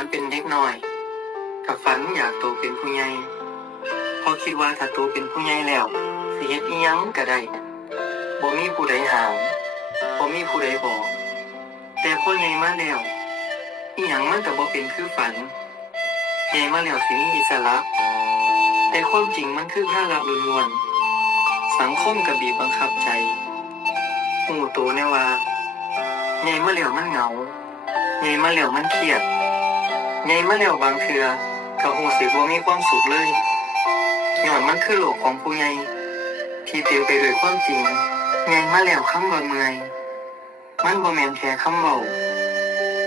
อนเป็นเด็กน้อยกับฝันอยากโตเป็นผู้ใหญ่พอคิดว่าถ้าโตเป็นผู้ใหญ่แล้วสิเฮ็ดอิหยังก็ได้บ่มีผู้ใดห้ามบ่มีผู้ใดบอกแต่พอใหญ่มาแล้วอิหยังมันก็บ่เป็นคือฝันใหญ่มาแล้วสิมีอิสระแต่ความจริงมันคือภาระล้วนๆสังคมก็บีบบังคับใจฮู้โตแน่ว่าใหญ่มาแล้วมันเหงาใหญ่มาแล้วมันเครียดใหญ่มาแล้วบางเทื่อก็รู้สึกบ่มีความสุขเลยย้อนมันคือโลกของผู้ใหญ่ที่เต็มไปด้วยความจริงใหญ่มาแล้วคำว่าเมื่อยมันบ่แม่นแค่คำเว้า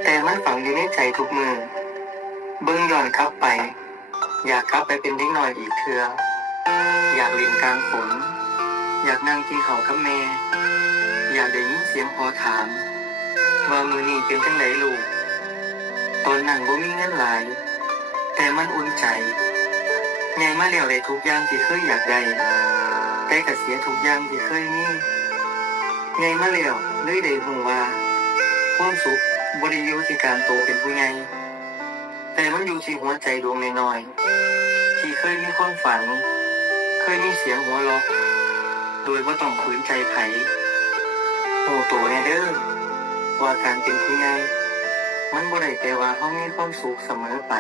แต่มันฝังอยู่ในใจทุกมื้อเบิ่งย้อนกลับไปอยากกลับไปเป็นเด็กน้อยอีกเทื่ออยากเล่นกลางฝนอยากนั่งกินข้าวกับแม่อยากได้ยินเสียงพ่อถามว่ามื้อนี้เป็นจังไดลูกตอนนั้นบ่มีเงินหลายแต่มันอุ่นใจใหญ่มาแล้วได้ทุกอย่างที่เคยอยากได้แต่ก็เสียทุกอย่างที่เคยมีใหญ่มาแล้วเลยได้รู้ว่าความสุขบ่ได้อยู่ที่การโตเป็นผู้ใหญ่แต่มันอยู่ที่หัวใจดวงน้อยๆที่เคยมีความฝันเคยมีเสียงหัวเราะโดยบ่ต้องฝืนใจไผโอ้โตแน่เด้อว่าการเป็นผู้ใหญ่มันบ่ได้แปลว่าเฮามีความสุขเสมอไป